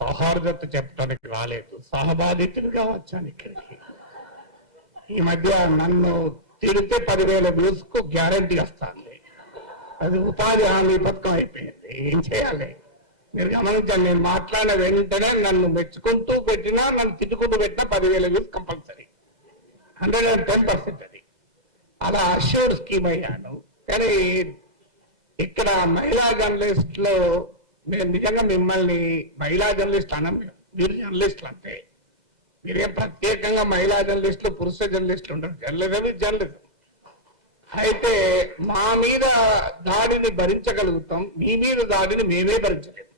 సౌహార్దత చెప్పడానికి రాలేదు, సహబాధితులుగా వచ్చాను ఇక్కడికి. ఈ మధ్య నన్ను తిరిగితే 10,000 వ్యూస్ కు గ్యారంటీ వస్తాను. అది ఉపాధి హామీ పథకం అయిపోయింది. ఏం చేయాలి మీరు గమనించండి. నేను మాట్లాడిన వెంటనే నన్ను మెచ్చుకుంటూ పెట్టినా, నన్ను తిట్టుకుంటూ పెట్టినా 10,000 వ్యూస్ కంపల్సరీ, 110%. అది అలా అష్యూర్డ్ స్కీమ్ అయ్యాను. కానీ ఇక్కడ మహిళా జర్నలిస్ట్ లో నేను నిజంగా మిమ్మల్ని మహిళా జర్నలిస్ట్ అనం, మీరు జర్నలిస్టులు అంతే. మీరేం ప్రత్యేకంగా మహిళా జర్నలిస్టులు పురుష జర్నలిస్టులు ఉండరు. జర్నలిజం ఇది జర్నలిజం. అయితే మా మీద దాడిని భరించగలుగుతాం, మీ మీద దాడిని మేమే భరించలేము.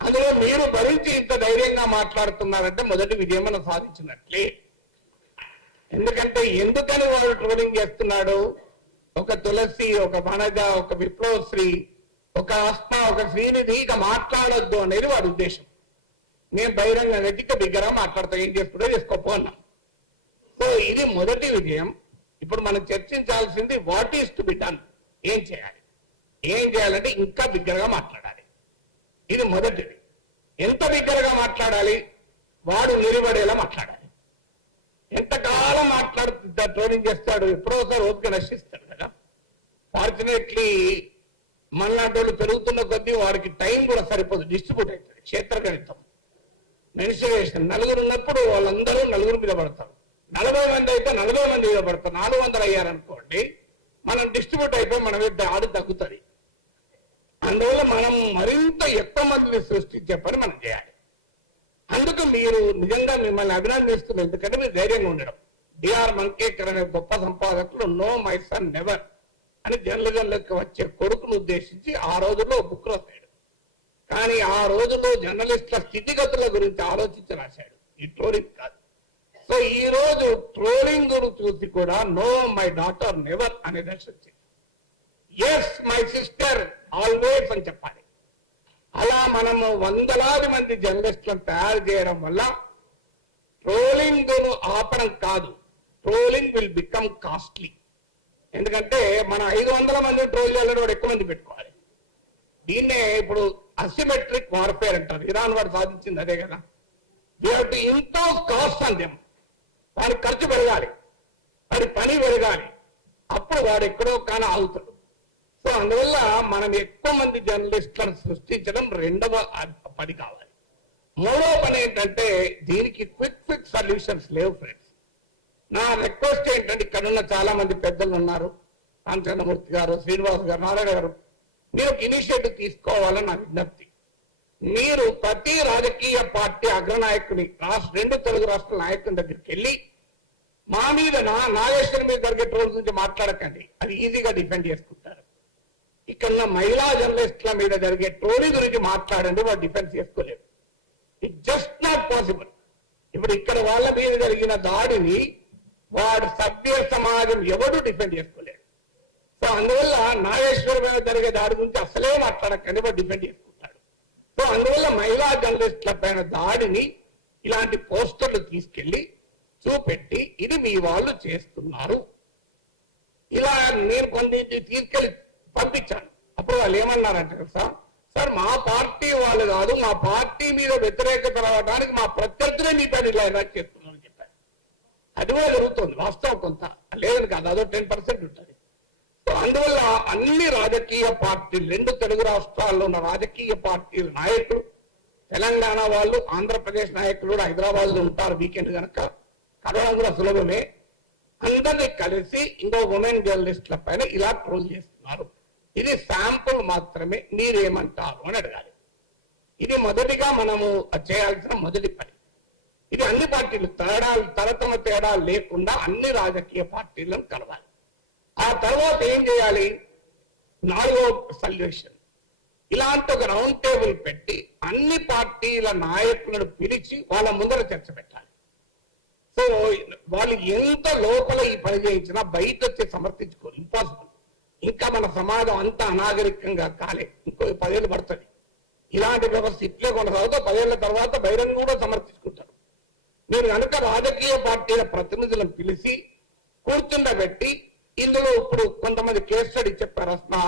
అందులో మీరు భరించి ఇంత ధైర్యంగా మాట్లాడుతున్నారంటే మొదటి విజయం మనం సాధించినట్లే. ఎందుకని వాడు ట్రోలింగ్ చేస్తున్నాడు? ఒక తులసి, ఒక వనజ, ఒక విప్లవశ్రీ, ఒక ఆస్మా, ఒక శ్రీనిధి ఇక మాట్లాడొద్దు అనేది వాడి ఉద్దేశం. నేను బహిరంగ నటిక బిగ్గరగా మాట్లాడతా, ఏం చేసుకుంటే చేసుకోపోన్నాం. సో ఇది మొదటి విజయం. ఇప్పుడు మనం చర్చించాల్సింది what is to be done. ఏం చేయాలంటే ఇంకా బిగ్గరగా మాట్లాడాలి. ఇది మొదటిది. ఎంత బిగ్గరగా మాట్లాడాలి? వాడు నిలబడేలా మాట్లాడాలి. ఎంతకాలం మాట్లాడుతుందా ట్రోలింగ్ చేస్తాడు, ఎప్పుడోసారి ఓపిక నశిస్తాడు కదా. ఫార్చునేట్లీ మనలాంటి వాళ్ళు పెరుగుతున్న కొద్దీ వాడికి టైం కూడా సరిపోదు, డిస్ట్రిబ్యూట్ అవుతుంది. క్షేత్రగణితం, మెన్సురేషన్. నలుగురు ఉన్నప్పుడు వాళ్ళందరూ నలుగురు మీద పడతారు. 40 మంది అయితే 40 మంది మీద పడతారు. 400 అయ్యారనుకోండి, మనం డిస్ట్రిబ్యూట్ అయిపోయి మన మీద ఆడు తగ్గుతుంది. అందువల్ల మనం మరింత ఎక్కువ మందిని సృష్టించే పని మనం చేయాలి. అందుకు మీరు నిజంగా మిమ్మల్ని అభినందిస్తున్నారు. ఎందుకంటే మీరు ధైర్యంగా ఉండడం. డిఆర్ మంకేకర్ అనే గొప్ప సంపాదకులు నో మై సన్ నెవర్ అని జర్నలిజంలోకి వచ్చే కొడుకును ఉద్దేశించి ఆ రోజుల్లో బుక్ రాశాడు. కానీ ఆ రోజుల్లో జర్నలిస్టుల స్థితిగతుల గురించి ఆలోచించి రాశాడు, ఈ ట్రోలింగ్ కాదు. సో ఈ రోజు ట్రోలింగ్ చూసి కూడా నో మై డాటర్ నెవర్ అనే దశ వచ్చింది. ఎస్ మై సిస్టర్ ఆల్వేస్ అని చెప్పాలి. అలా మనము వందలాది మంది జర్నలిస్టులను తయారు చేయడం వల్ల ట్రోలింగ్ ఆపడం కాదు, ట్రోలింగ్ విల్ బికమ్ కాస్ట్లీ. ఎందుకంటే మనం 500 మంది ట్రోల్ చేయాలని వాడు ఎక్కువ మంది పెట్టుకోవాలి. దీన్నే ఇప్పుడు అసిమెట్రిక్ వార్ఫేర్ అంటారు. ఇరాన్ వాడు సాధించింది అదే కదా. We have to impose cost on them. వాడి ఖర్చు పెరగాలి, వాడి పని పెరగాలి, అప్పుడు వాడు ఎక్కడో కానీ ఆగుతాడు. సో అందువల్ల మనం ఎక్కువ మంది జర్నలిస్టులను సృష్టించడం రెండవ పని కావాలి. మూడవ పని ఏంటంటే దీనికి క్విక్ ఫిక్స్ సొల్యూషన్స్ లేవు ఫ్రెండ్స్. నా రిక్వెస్ట్ ఏంటంటే ఇక్కడ ఉన్న చాలా మంది పెద్దలు ఉన్నారు, రామచంద్రమూర్తి గారు, శ్రీనివాస్ గారు, నారాయణ గారు, మీరు ఒక ఇనిషియేటివ్ తీసుకోవాలని నా విజ్ఞప్తి. మీరు ప్రతి రాజకీయ పార్టీ అగ్రనాయకుని 2 తెలుగు రాష్ట్రాల నాయకుని దగ్గరికి వెళ్ళి మా మీద నాగేశ్వరం మీద జరిగే ట్రోల్స్ గురించి మాట్లాడకండి, అది ఈజీగా డిఫెండ్ చేసుకుంటారు. ఇక్కడ మహిళా జర్నలిస్టుల మీద జరిగే ట్రోలింగ్ గురించి మాట్లాడండి, వాడు డిఫెన్స్ చేసుకోలేరు. It just not possible. ఇప్పుడు ఇక్కడ వాళ్ళ మీద జరిగిన దాడిని వాడు సభ్య సమాజం ఎవడు డిఫెండ్ చేసుకోలేడు. సో అందువల్ల నాగేశ్వరం మీద జరిగే దాడి గురించి అసలే మాట్లాడకండి, వాడు డిఫెండ్ చేసుకుంటాడు. సో అందువల్ల మహిళా జర్నలిస్టుల పైన దాడిని ఇలాంటి పోస్టర్లు తీసుకెళ్లి చూపెట్టి ఇది మీ వాళ్ళు చేస్తున్నారు, ఇలా నేను కొన్ని తీసుకెళ్లి పంపించాను. అప్పుడు వాళ్ళు ఏమన్నారంటే సార్ మా పార్టీ వాళ్ళు కాదు, మా పార్టీ మీద వ్యతిరేకత రావడానికి మా ప్రత్యర్థులే మీ పైన ఇలా చేస్తున్నారని చెప్పారు. అది కూడా జరుగుతుంది వాస్తవం, కొంత లేదని కాదు, అదో 10% ఉంటుంది. సో అందువల్ల అన్ని రాజకీయ పార్టీలు, 2 తెలుగు రాష్ట్రాల్లో ఉన్న రాజకీయ పార్టీల నాయకులు, తెలంగాణ వాళ్ళు, ఆంధ్రప్రదేశ్ నాయకులు కూడా హైదరాబాద్ లో ఉంటారు వీకెండ్ కనుక కలవడం కూడా సులభమే. అందరినీ కలిసి ఇంకో ఉమెన్ జర్నలిస్టుల పైన ఇలా ట్రోల్ చేస్తున్నారు. ఇది శాంపుల్ మాత్రమే, మీరేమంటారు అని అడగాలి. ఇది మొదటిగా మనము చేయాల్సిన మొదటి పని. ఇది అన్ని పార్టీలు తరతమ తేడాలు లేకుండా అన్ని రాజకీయ పార్టీలను కలవాలి. ఆ తర్వాత ఏం చేయాలి? 4వ సొల్యూషన్, ఇలాంటి ఒక రౌండ్ టేబుల్ పెట్టి అన్ని పార్టీల నాయకులను పిలిచి వాళ్ళ ముందర చర్చ పెట్టాలి. సో వాళ్ళు ఎంత లోపల ఈ పని చేయించినా బయట వచ్చి సమర్థించుకోరు, ఇంపాసిబుల్. ఇంకా మన సమాజం అంతా అనాగరికంగా కాలే, ఇంకో 10 ఏళ్ళు పడుతుంది. ఇలాంటి వ్యవస్థ ఇట్లే కొనసాగుతూ 10 ఏళ్ల తర్వాత బహిరంగ కూడా సమర్థించుకుంటారు. మీరు కనుక రాజకీయ పార్టీల ప్రతినిధులను పిలిచి కూర్చుండబెట్టి ఇందులో ఇప్పుడు కొంతమంది కేస్ స్టడీ చెప్పారు, అస్మా,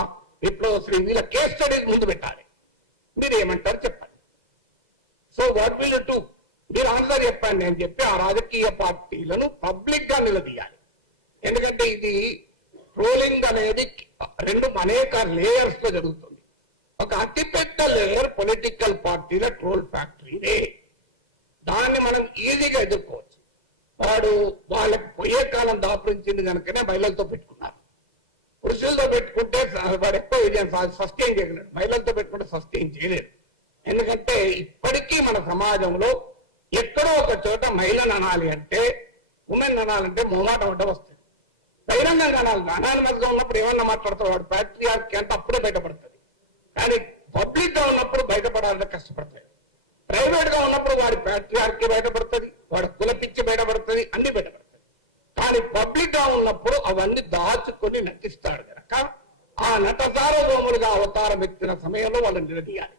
విప్లవశ్రీ, వీళ్ళ కేస్ స్టడీస్ ముందు పెట్టాలి. మీరు ఏమంటారు చెప్పండి. So what will you do? మీరు ఆన్సర్ చెప్పండి అని చెప్పి ఆ రాజకీయ పార్టీలను పబ్లిక్ గా నిలదీయాలి. ఎందుకంటే ఇది ట్రోలింగ్ అనేది అనేక లేయర్స్ లో జరుగుతుంది. ఒక అతిపెద్ద లేయర్ పొలిటికల్ పార్టీల ట్రోల్ ఫ్యాక్టరీనే. దాన్ని మనం ఈజీగా ఎదుర్కోవచ్చు. వాళ్ళకి పోయే కాలం దాపురించింది కనుకనే మహిళలతో పెట్టుకున్నారు. పురుషులతో పెట్టుకుంటే వాడు ఎక్కువ విజయం సస్టైన్ చేయగలడు, మహిళలతో పెట్టుకుంటే సస్టైన్ చేయలేరు. ఎందుకంటే ఇప్పటికీ మన సమాజంలో ఎక్కడో ఒక చోట మహిళను అనాలి అంటే, ఉమెన్ అనాలంటే మొహమాటం అడ్డం వస్తుంది. బహిరంగంగా అనాలి. అనానిమస్ గా ఉన్నప్పుడు ఏమన్నా మాట్లాడతాడు వాడు ప్యాట్రియార్కీ అంటే అప్పుడే బయటపడుతుంది. కానీ పబ్లిక్ గా ఉన్నప్పుడు బయటపడాలంటే కష్టపడతాయి. ప్రైవేట్ గా ఉన్నప్పుడు వాడి ప్యాట్రియార్కీ బయటపడుతుంది, వాడి కుల పిచ్చి బయటపడుతుంది, అన్ని బయటపడుతుంది. కానీ పబ్లిక్ గా ఉన్నప్పుడు అవన్నీ దాచుకొని నటిస్తాడు కనుక ఆ నట సార్వభౌములుగా అవతారం ఎత్తిన సమయంలో వాళ్ళని నిలదీయాలి.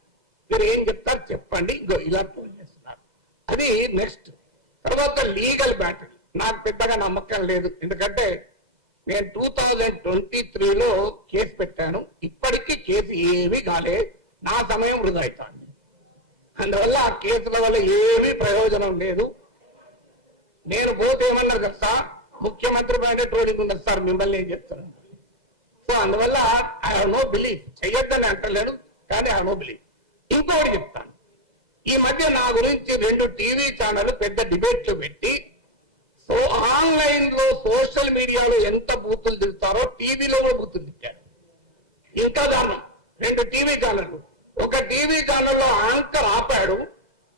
మీరు ఏం చెప్తారు చెప్పండి, ఇంకో ఇలా ట్రోల్ చేస్తున్నారు. అది నెక్స్ట్. తర్వాత లీగల్ బ్యాటిల్ నాకు పెద్దగా నమ్మకం లేదు. ఎందుకంటే నేను 2023లో కేసు పెట్టాను. ఇప్పటికీ కేసు ఏమీ కాలే. నా సమయం వృధా అవుతాను. అందువల్ల ఆ కేసుల వల్ల ఏమీ ప్రయోజనం లేదు. నేను పోతే ఏమన్నారు కదా, ముఖ్యమంత్రి పైన ట్రోలింగ్ ఉన్నది సార్, మిమ్మల్ని ఏం చెప్తాను. సో అందువల్ల ఐ హావ్ నో బిలీఫ్. చెయ్యొద్దని అంటలేడు, కానీ ఐ హావ్ నో బిలీఫ్. ఇంకోటి చెప్తాను. ఈ మధ్య నా గురించి 2 టీవీ ఛానల్ పెద్ద డిబేట్లు పెట్టి, సో ఆన్లైన్ లో సోషల్ మీడియాలో ఎంత బూతులు తిరుగుతారో టీవీలో కూడా బూతులు తిట్టారు. ఇంకా దారుణం. 2 టీవీ ఛానళ్ళు. ఒక టీవీ ఛానల్లో యాంకర్ ఆపాడు,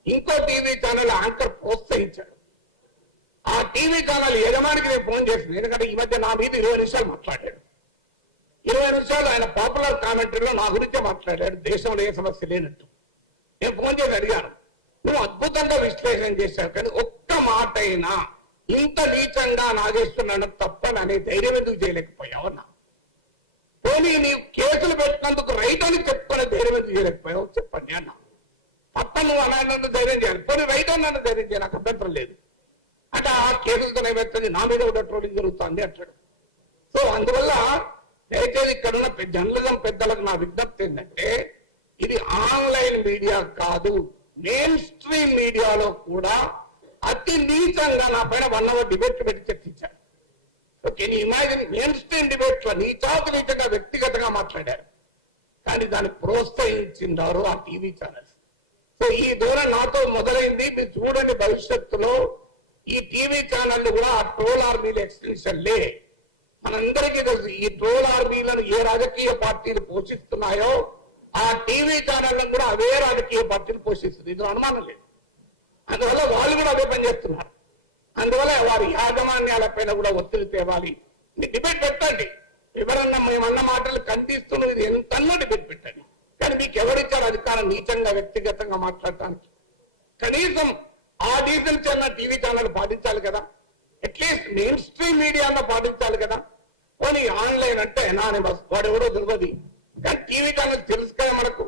ఇంకో టీవీ ఛానల్ యాంకర్ ప్రోత్సహించాడు. ఆ టీవీ ఛానల్ యజమానికి నేను ఫోన్ చేసింది. ఎందుకంటే ఈ మధ్య నా మీద 20 నిమిషాలు మాట్లాడాడు. 20 నిమిషాలు ఆయన పాపులర్ కామెంటరీలో నా గురించే మాట్లాడాడు, దేశంలో ఏ సమస్య లేనట్టు. నేను ఫోన్ చేసి అడిగాను, నువ్వు అద్భుతంగా విశ్లేషణ చేశావు, కానీ ఒక్క మాట అయినా ఇంత నీచంగా నాగేశ్వరరావు తప్పని అనే ధైర్యం ఎందుకు చేయలేకపోయావు అన్నా. పోనీ నీవు కేసులు పెట్టినందుకు రైట్ అని చెప్పుకునే ధైర్యం ఎందుకు చేయలేకపోయావు చెప్పండి అన్నా. తప్ప నువ్వు అనాయన ధైర్యం చేయాలి, పోనీ రైట్ అని నన్ను ధైర్యం చేయాలి, నాకు అభ్యంతరం లేదు అంటే. ఆ కేసులతో ఏమవుతుంది, నా మీద కూడా ట్రోలింగ్ జరుగుతుంది అంటాడు. సో అందువల్ల దయచేసి ఇక్కడ ఉన్న జర్నలిజం పెద్దలకు నా విజ్ఞప్తి ఏంటంటే, ఇది ఆన్లైన్ మీడియా కాదు, మెయిన్ స్ట్రీమ్ మీడియాలో కూడా అతి నీచంగా నా పైన 1 hour డిబేట్ పెట్టి చర్చించారు. Can you imagine? Main stream debate లో నీచంగా వ్యక్తిగతంగా మాట్లాడారు, కానీ దాన్ని ప్రోత్సహించినారు ఆ టీవీ ఛానల్స్. సో ఈ దూరం నాతో మొదలైంది. మీరు చూడండి, భవిష్యత్తులో ఈ టీవీ ఛానల్ కూడా ఆ ట్రోల్ ఆర్మీల ఎక్స్టెన్షన్లే. మనందరికీ తెలుసు ఈ ట్రోల్ ఆర్మీలను ఏ రాజకీయ పార్టీలు పోషిస్తున్నాయో ఆ టీవీ ఛానళ్లను కూడా అవే రాజకీయ పార్టీలు పోషిస్తుంది. ఇందులో అనుమానం లేదు. అందువల్ల వాళ్ళు కూడా అదే పని చేస్తున్నారు. అందువల్ల వారి యాజమాన్యాలపైన కూడా ఒత్తిడి తేవాలి. డిబేట్ పెట్టండి, ఎవరన్నా మేమన్న మాటలు ఖండిస్తూ ఇది ఎంతన్నా డిబేట్ పెట్టండి. కానీ మీకు ఎవరిచ్చారు అధికారం నీచంగా వ్యక్తిగతంగా మాట్లాడటానికి? కనీసం ఆ డీసెన్స్ అన్న టీవీ ఛానల్ పాటించాలి కదా, అట్లీస్ట్ మెయిన్ స్ట్రీమ్ మీడియాలో పాటించాలి కదా. పోనీ ఆన్లైన్ అంటే అనానిమస్, వాడు ఎవరో తెలియదు, కానీ టీవీ ఛానల్ తెలుసు కదా మనకు.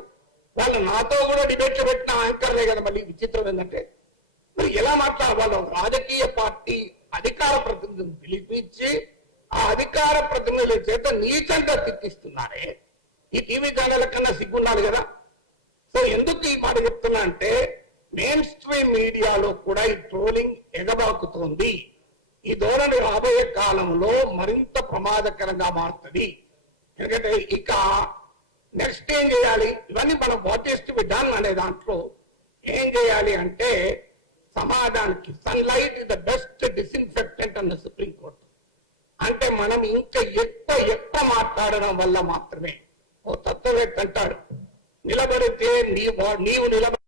వాళ్ళు నాతో కూడా డిబేట్లు పెట్టిన యాంకర్లే కదా. మళ్ళీ విచిత్రం ఏంటంటే, మరి ఎలా మాట్లాడాలి? వాళ్ళు రాజకీయ పార్టీ అధికార ప్రతినిధులను పిలిపించి ఆ అధికార ప్రతినిధుల చేత నీచంగా తిట్టిస్తున్నారే. ఈ టీవీ ఛానల్ కన్నా సిగ్గుండాలి కదా. సో ఎందుకు ఈ మాట చెప్తున్నా అంటే, మెయిన్ స్ట్రీమ్ మీడియాలో కూడా ఈ ట్రోలింగ్ ఎగబాకుతోంది. ఈ ధోరణి రాబోయే కాలంలో మరింత ప్రమాదకరంగా మారుతుంది. ఎందుకంటే ఇక నెక్స్ట్ ఏం చేయాలి? ఇవన్నీ మనం what is to be done అనే దాంట్లో ఏం చేయాలి అంటే, సమాజానికి sunlight is the best disinfectant అన్న సుప్రీంకోర్టు. అంటే మనం ఇంకా ఎక్కువ మాట్లాడడం వల్ల మాత్రమే. ఓ తత్వవేత్త అంటాడు, నిలబడితే నీవు నిలబడి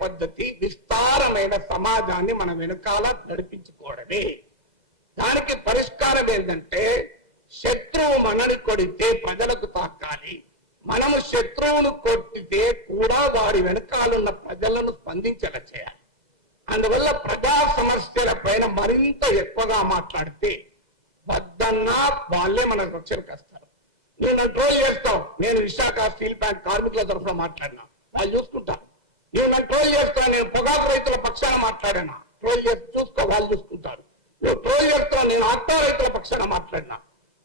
పద్ధతి విస్తారమైన సమాజాన్ని మన వెనకాల నడిపించుకోవడమే. దానికి పరిష్కారం ఏంటంటే, శత్రువు మనని కొడితే ప్రజలకు తాకాలి, మనము శత్రువును కొట్టితే కూడా వారి వెనకాలన్న ప్రజలను స్పందించేలా చేయాలి. అందువల్ల ప్రజా సమస్యల పైన మరింత ఎక్కువగా మాట్లాడితే వద్దన్నా వాళ్ళే మన రక్షణకు వస్తారు. నువ్వు నన్ను ట్రోల్ చేస్తావు, నేను విశాఖ స్టీల్ ప్లాంట్ కార్మికుల తరఫున మాట్లాడినా, వాళ్ళు చూసుకుంటారు. నువ్వు నన్ను ట్రోల్ చేస్తావు, నేను పొగాకు రైతుల పక్షాన మాట్లాడినా, ట్రోల్ చేసి చూసుకో, వాళ్ళు చూసుకుంటారు. నువ్వు ట్రోల్ చేస్తావు, నేను ఆటో రైతుల పక్షాన మాట్లాడినా.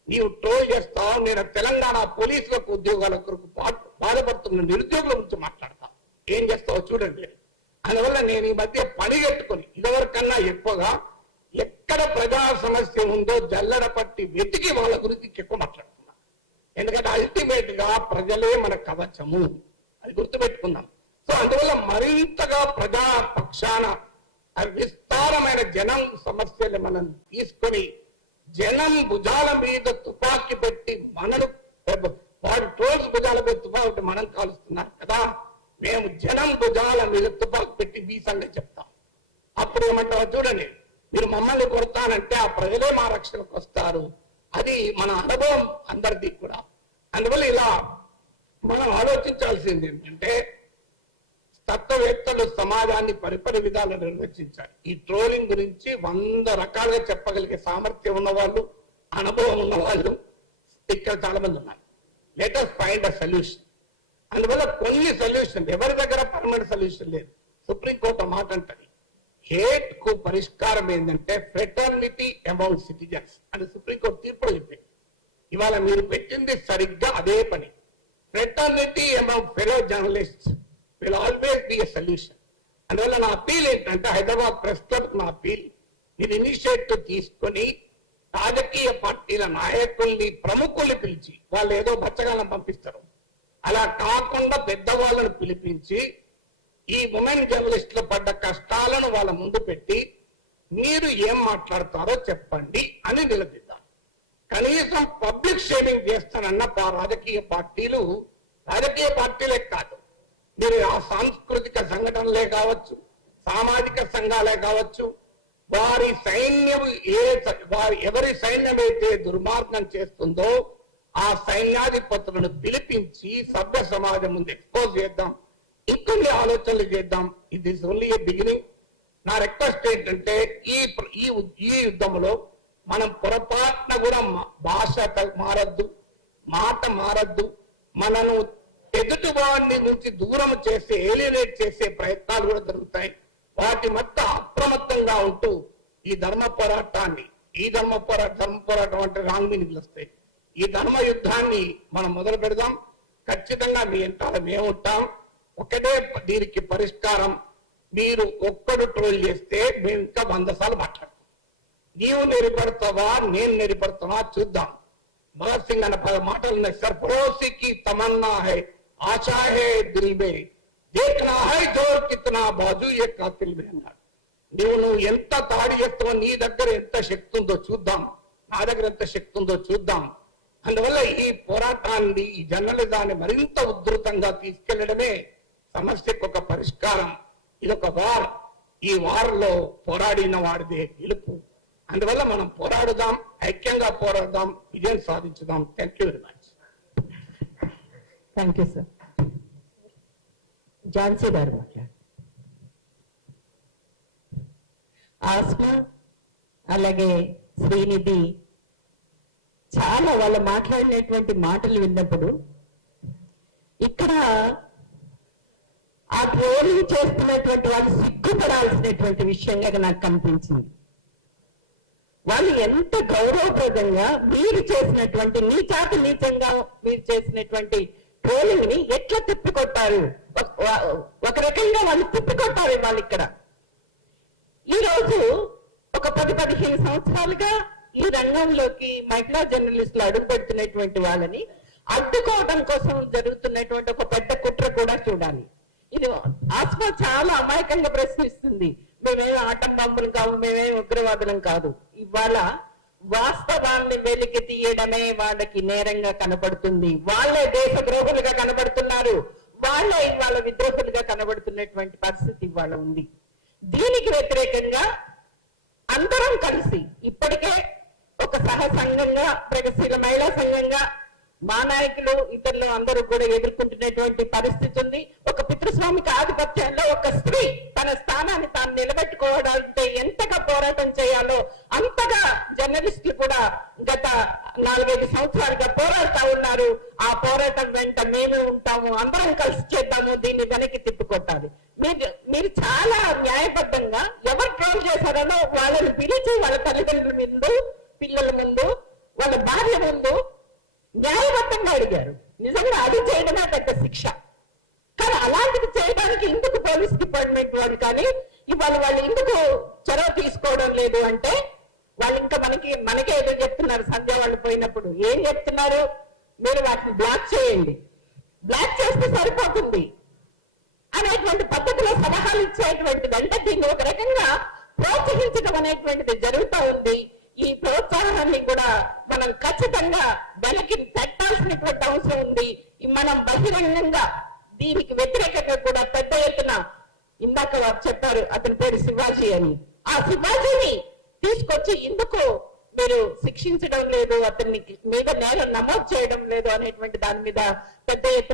నీవు ట్రోల్ చేస్తావు, నేను తెలంగాణ పోలీసులకు ఉద్యోగాల కొరకు బాధపడుతున్న నిరుద్యోగుల గురించి మాట్లాడతా. ఏం చేస్తావో చూడండి. అందువల్ల నేను ఈ మధ్య పనిగట్టుకొని ఇదివరకన్నా ఎక్కువగా ఎక్కడ ప్రజా సమస్య ఉందో జల్లెడ పట్టి వెతికి వాళ్ళ గురించి ఎక్కువ మాట్లాడుతున్నా. ఎందుకంటే అల్టిమేట్ గా ప్రజలే మన కవచము, అది గుర్తుపెట్టుకుందాం. సో అందువల్ల మరింతగా ప్రజా పక్షాన విస్తారమైన జనం సమస్యలు మనం తీసుకొని జనం భుజాల మీద తుపాకీ పెట్టి మనను వాడు ట్రోల్స్ భుజాల మీద తుపాకి మనం కాలుస్తున్నారు కదా, మేము జనం భుజాల మీద తుపాకి పెట్టి ఈ సంగతి చెప్తాం. అప్పుడు ఏమంటారు చూడండి, మీరు మమ్మల్ని కొడతానంటే ఆ ప్రజలే మా రక్షణకు వస్తారు. అది మన అనుభవం అందరిది కూడా. అందువల్ల ఇలా మనం ఆలోచించాల్సింది ఏంటంటే తత్వవేత్తలు సమాజాన్ని పరిపరి విధాలు నిర్వచించాలి. ఈ ట్రోలింగ్ గురించి 100 రకాలుగా చెప్పగలిగే సామర్థ్యం ఉన్న వాళ్ళు, అనుభవం ఉన్న వాళ్ళు ఇక్కడ చాలా మంది ఉన్నారు. Let us find a solution. అందువల్ల కొన్ని సొల్యూషన్, ఎవరి దగ్గర పర్మనెంట్ సొల్యూషన్ లేదు. సుప్రీంకోర్టు మాట అంటది, హేట్ కు పరిష్కారం ఏంటంటే ఫ్రెటర్నిటీ అమౌంట్ సిటిజన్స్ అని సుప్రీంకోర్టు తీర్పులో చెప్పింది. ఇవాళ మీరు పెట్టింది సరిగ్గా అదే పని. Fraternity amount fellow journalist will always be a solution. అందువల్ల నా అపీల్ ఏంటంటే హైదరాబాద్ ప్రెస్ క్లబ్ నా అపీల్, మీరు ఇనిషియేటివ్ తీసుకొని రాజకీయ పార్టీల నాయకుల్ని ప్రముఖుల్ని పిలిచి, వాళ్ళు ఏదో బచ్చగాలను పంపిస్తారు, అలా కాకుండా పెద్దవాళ్ళను పిలిపించి ఈ ఉమెన్ జర్నలిస్టులు పడ్డ కష్టాలను వాళ్ళ ముందు పెట్టి మీరు ఏం మాట్లాడతారో చెప్పండి అని నిలదీద్దాం. కనీసం పబ్లిక్ షేమింగ్ చేస్తానన్న రాజకీయ పార్టీలే కాదు, మీరు ఆ సాంస్కృతిక సంఘటనలే కావచ్చు, సామాజిక సంఘాలే కావచ్చు, వారి సైన్యం ఎవరి సైన్యం అయితే దుర్మార్గం చేస్తుందో ఆ సైన్యాధిపతులను పిలిపించి సభ్య సమాజం ముందు ఎక్స్పోజ్ చేద్దాం. ఇంకొన్ని ఆలోచనలు చేద్దాం. ఇది ఇస్ ఓన్లీ ఏ బిగినింగ్. నా రిక్వెస్ట్ ఏంటంటే ఈ యుద్ధంలో మనం పొరపాటున కూడా భాష మారద్దు, మాట మారద్దు. మనను ఎదుటి వాడిని నుంచి దూరం చేసే, ఏలినేట్ చేసే ప్రయత్నాలు కూడా జరుగుతాయి. వాటి మధ్య అప్రమత్తంగా ఉంటూ ఈ ధర్మ పోరాటం అంటే రాంగ్ మీనింగ్లు వస్తాయి. ఈ ధర్మ యుద్ధాన్ని మనం మొదలు పెడదాం. ఖచ్చితంగా మీ వెంటాల మేము ఉంటాం. ఒకటే దీనికి పరిష్కారం, మీరు ఒక్కడు ట్రోల్ చేస్తే మేము ఇంకా 100 సార్లు మాట్లాడతాం. నీవు నెరిపడతావా నేను నెరిపడతావా చూద్దాం. భగత్ సింగ్ అన్న మాటలు ఉన్నాయి సార్, పడోసీకి తమన్నా హై ఆశా హై దిల్ మే దేఖ్నా హై జోర్ కిత్నా బాజు ఏ కాతిల్ మే అన్నాడు. నువ్వు ఎంత తాడి చేస్తావో, నీ దగ్గర ఎంత శక్తి ఉందో చూద్దాం, నా దగ్గర ఎంత శక్తి ఉందో చూద్దాం. అందువల్ల ఈ పోరాటాన్ని, ఈ జర్నలిజాన్ని మరింత ఉధృతంగా తీసుకెళ్లడమే సమస్యకు ఒక పరిష్కారం. ఇదొక వార్. ఈ వార్లో పోరాడిన వాడిదే గెలుపు. అందువల్ల మనం పోరాడుదాం, ఐక్యంగా పోరాడదాం, విజయం సాధించుదాం. Thank you very much. Thank you sir. Jhansi గారు మాట్లాడు. ఆస్మా అలాగే శ్రీనిధి చాలా వాళ్ళు మాట్లాడినటువంటి మాటలు విన్నప్పుడు ఇక్కడ ఆ ట్రోలింగ్ చేస్తున్నటువంటి వాళ్ళు సిగ్గుపడాల్సినటువంటి విషయంగా నాకు కనిపించింది. వాళ్ళు ఎంత గౌరవప్రదంగా మీరు చేసినటువంటి నీచంగా మీరు చేసినటువంటి ట్రోలింగ్ ని ఎట్లా తిప్పికొట్టారు. ఒక రకంగా వాళ్ళు తిప్పికొట్టారు. వాళ్ళు ఇక్కడ ఈ రోజు ఒక 10-15 సంవత్సరాలుగా ఈ రంగంలోకి మహిళా జర్నలిస్టులు అడుగుపెడుతున్నటువంటి వాళ్ళని అడ్డుకోవడం కోసం జరుగుతున్నటువంటి ఒక పెద్ద కుట్ర కూడా చూడాలి. ఇది ఆస్మా చాలా అమాయకంగా ప్రశ్నిస్తుంది. మేమేం ఆటం బాంబులు కావు, మేమేం ఉగ్రవాదులం కాదు. ఇవాళ వాస్తవాన్ని వెలికి తీయడమే వాళ్ళకి నేరంగా కనబడుతుంది. వాళ్ళే దేశద్రోహులుగా కనబడుతున్నారు, వాళ్ళే ఇవాళ విద్రోహులుగా కనబడుతున్నటువంటి పరిస్థితి ఇవాళ ఉంది. దీనికి వ్యతిరేకంగా అందరం కలిసి ఇప్పటికే ఒక సహసంఘంగా, ప్రగతిశీల మహిళా సంఘంగా మా నాయకులు ఇతరులు అందరూ కూడా ఎదుర్కొంటున్నటువంటి పరిస్థితి ఉంది. ఒక పితృస్వామిక ఆధిపత్యంలో ఒక స్త్రీ తన స్థానాన్ని తాను నిలబెట్టుకోవడానికి ఎంతగా పోరాటం చేయాలో అంతగా జర్నలిస్టులు కూడా గత 4-5 సంవత్సరాలుగా పోరాడుతూ ఉన్నారు. అందరం కలిసి చేద్దాము, దీన్ని వెనక్కి తిప్పుకొట్టాలి. మీరు చాలా న్యాయబద్ధంగా ఎవరు ట్రోల్ చేశారనో వాళ్ళని పిలిచి వాళ్ళ తల్లిదండ్రుల ముందు, పిల్లల ముందు, వాళ్ళ భార్య ముందు న్యాయబద్ధంగా అడిగారు. నిజంగా అది చేయడమే పెద్ద శిక్ష. కానీ అలాంటిది చేయడానికి ఎందుకు పోలీస్ డిపార్ట్మెంట్ వాళ్ళు కానీ ఇవాళ వాళ్ళు ఎందుకు చొరవ తీసుకోవడం లేదు అంటే, వాళ్ళు ఇంకా మనకే ఏదో చెప్తున్నారు. సంధ్య వాళ్ళు పోయినప్పుడు ఏం చెప్తున్నారు, మీరు వాటిని బ్లాక్ చేయండి, బ్లాక్ చేస్తే సరిపోతుంది అనేటువంటి పద్ధతిలో సలహాలు ఇచ్చేటువంటిది. అంటే దీన్ని ఒక రకంగా ప్రోత్సహించడం అనేటువంటిది జరుగుతూ ఉంది. ఈ ప్రోత్సాహాన్ని కూడా మనం ఖచ్చితంగా వెనక్కి పెట్టాల్సినటువంటి అవసరం ఉంది. మనం బహిరంగంగా దీనికి వ్యతిరేకంగా కూడా పెద్ద ఎత్తున, ఇందాక వారు చెప్పారు అతని పేరు శివాజీ అని, ఆ శివాజీని తీసుకొచ్చి ఎందుకు మీరు శిక్షించడం లేదు, అతన్ని మీద నేరం నమోదు చేయడం లేదు అనేటువంటి దాని మీద పెద్ద ఎత్తున